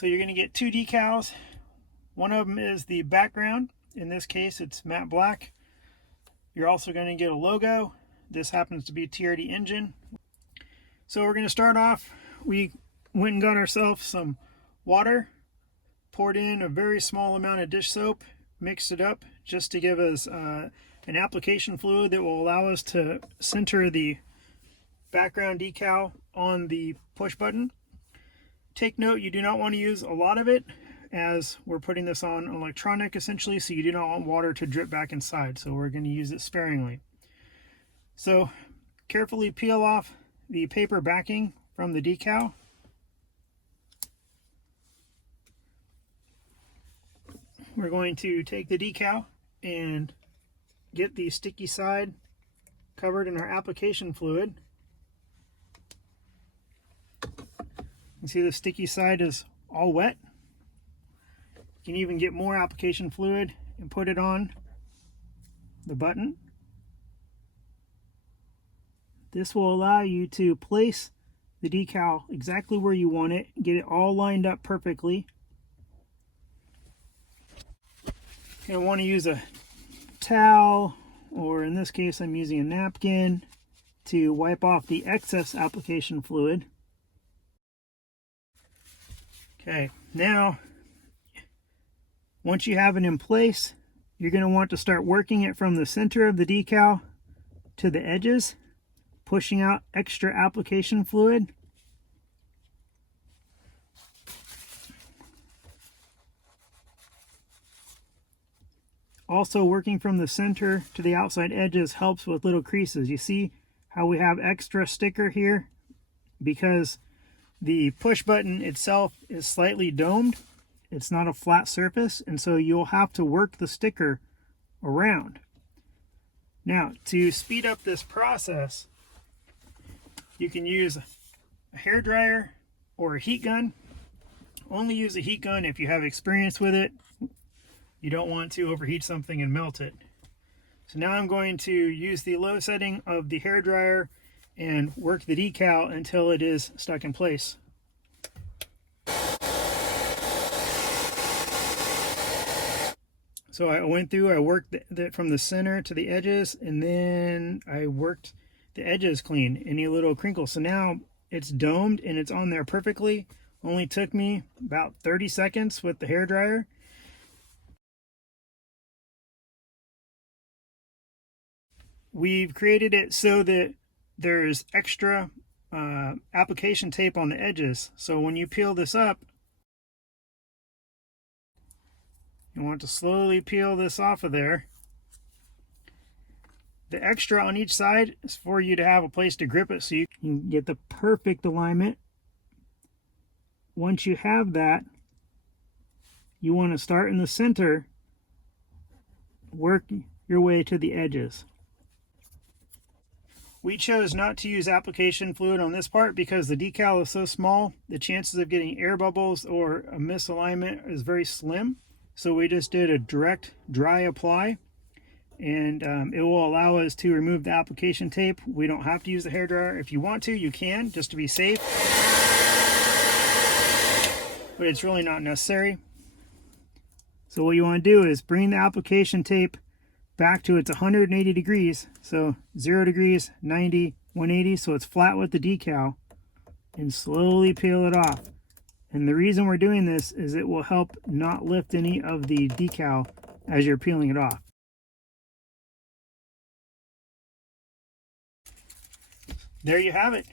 So you're going to get two decals. One of them is the background. In this case, it's matte black. You're also going to get a logo. This happens to be TRD engine. So we're going to start off. We went and got ourselves some water, poured in a very small amount of dish soap, mixed it up just to give us an application fluid that will allow us to center the background decal on the push button. Take note, you do not want to use a lot of it, as we're putting this on electronic essentially, so you do not want water to drip back inside, so we're going to use it sparingly. So carefully peel off the paper backing from the decal. We're going to take the decal and get the sticky side covered in our application fluid. You can see the sticky side is all wet. You can even get more application fluid and put it on the button. This will allow you to place the decal exactly where you want it, get it all lined up perfectly. You're going to want to use a towel, or in this case I'm using a napkin, to wipe off the excess application fluid. Okay, now once you have it in place, you're going to want to start working it from the center of the decal to the edges, pushing out extra application fluid. Also, working from the center to the outside edges helps with little creases. You see how we have extra sticker here? Because the push button itself is slightly domed. It's not a flat surface, and so you'll have to work the sticker around. Now, to speed up this process, you can use a hair dryer or a heat gun. Only use a heat gun if you have experience with it. You don't want to overheat something and melt it. So now I'm going to use the low setting of the hair dryer and work the decal until it is stuck in place. So I went through, I worked from the center to the edges, and then I worked the edges clean, any little crinkles. So now it's domed and it's on there perfectly. Only took me about 30 seconds with the hair dryer. We've created it so that there's extra application tape on the edges. So when you peel this up, you want to slowly peel this off of there. The extra on each side is for you to have a place to grip it so you can get the perfect alignment. Once you have that, you want to start in the center, work your way to the edges. We chose not to use application fluid on this part because the decal is so small, the chances of getting air bubbles or a misalignment is very slim. So we just did a direct dry apply, and it will allow us to remove the application tape. We don't have to use the hairdryer. If you want to, you can, just to be safe. But it's really not necessary. So what you want to do is bring the application tape back to its 180 degrees. So 0 degrees, 90, 180, so it's flat with the decal, and slowly peel it off. And the reason we're doing this is it will help not lift any of the decal as you're peeling it off. There you have it.